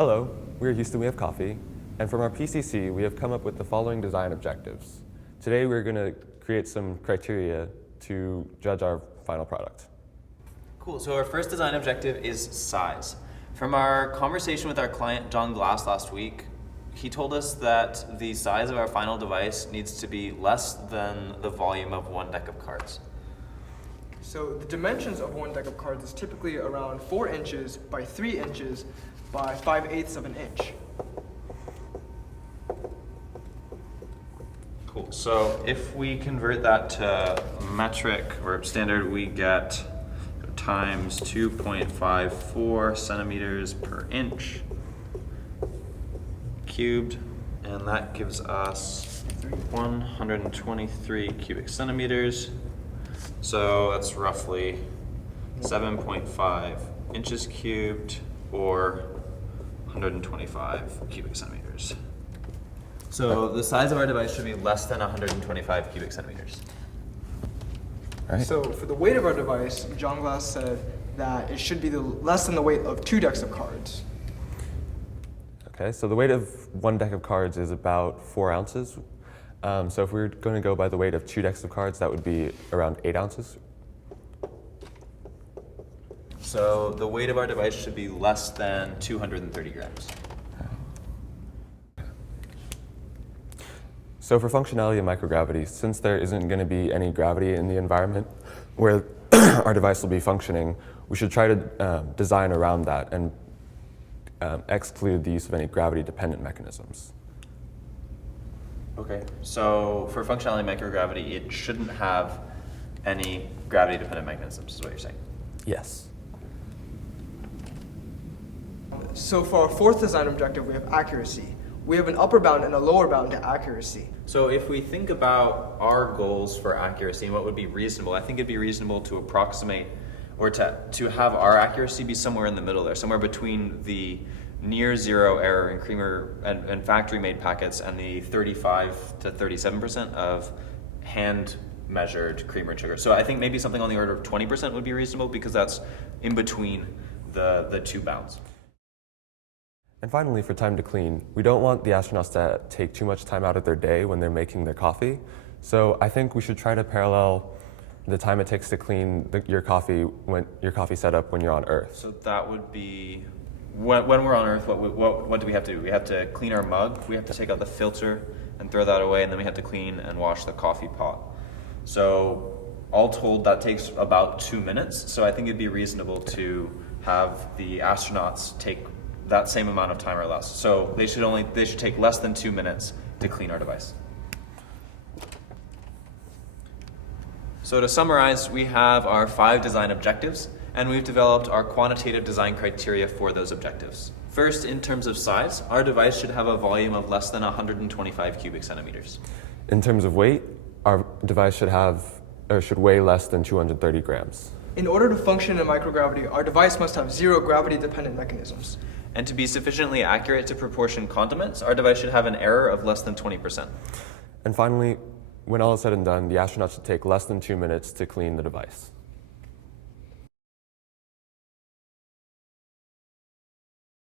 Hello, we're Houston We Have Coffee, and from our PCC we have come up with the following design objectives. Today we're going to create some criteria to judge our final product. Cool, so our first design objective is size. From our conversation with our client John Glass last week, he told us that the size of our final device needs to be less than the volume of one deck of cards. So the dimensions of one deck of cards is typically around 4 inches by 3 inches by 5/8 of an inch. Cool, so if we convert that to metric or standard, we get times 2.54 centimeters per inch cubed, and that gives us 123 cubic centimeters. So that's roughly 7.5 inches cubed or 125 cubic centimeters. So the size of our device should be less than 125 cubic centimeters. All right. So for the weight of our device, John Glass said that it should be less than the weight of 2 decks of cards. Okay, so the weight of one deck of cards is about 4 ounces. So if we're going to go by the weight of 2 decks of cards, that would be around 8 ounces. So the weight of our device should be less than 230 grams. So for functionality of microgravity, since there isn't going to be any gravity in the environment where our device will be functioning, we should try to design around that and exclude the use of any gravity-dependent mechanisms. Okay, so for functionality of microgravity, it shouldn't have any gravity-dependent mechanisms, is what you're saying? Yes. So for our fourth design objective, we have accuracy. We have an upper bound and a lower bound to accuracy. So if we think about our goals for accuracy and what would be reasonable, I think it'd be reasonable to approximate or to have our accuracy be somewhere in the middle there, somewhere between the near zero error in creamer and factory made packets and the 35 to 37% of hand measured creamer and sugar. So I think maybe something on the order of 20% would be reasonable because that's in between the two bounds. And finally, for time to clean, we don't want the astronauts to take too much time out of their day when they're making their coffee. So I think we should try to parallel the time it takes to clean your coffee setup when you're on Earth. So that would be, when we're on Earth, what do we have to do? We have to clean our mug, we have to take out the filter and throw that away, and then we have to clean and wash the coffee pot. So all told, that takes about 2 minutes. So I think it'd be reasonable to have the astronauts take that same amount of time or less. So they should take less than 2 minutes to clean our device. So to summarize, we have our 5 design objectives, and we've developed our quantitative design criteria for those objectives. First, in terms of size, our device should have a volume of less than 125 cubic centimeters. In terms of weight, our device should weigh less than 230 grams. In order to function in microgravity, our device must have 0 gravity-dependent mechanisms. And to be sufficiently accurate to proportion condiments, our device should have an error of less than 20%. And finally, when all is said and done, the astronauts should take less than 2 minutes to clean the device.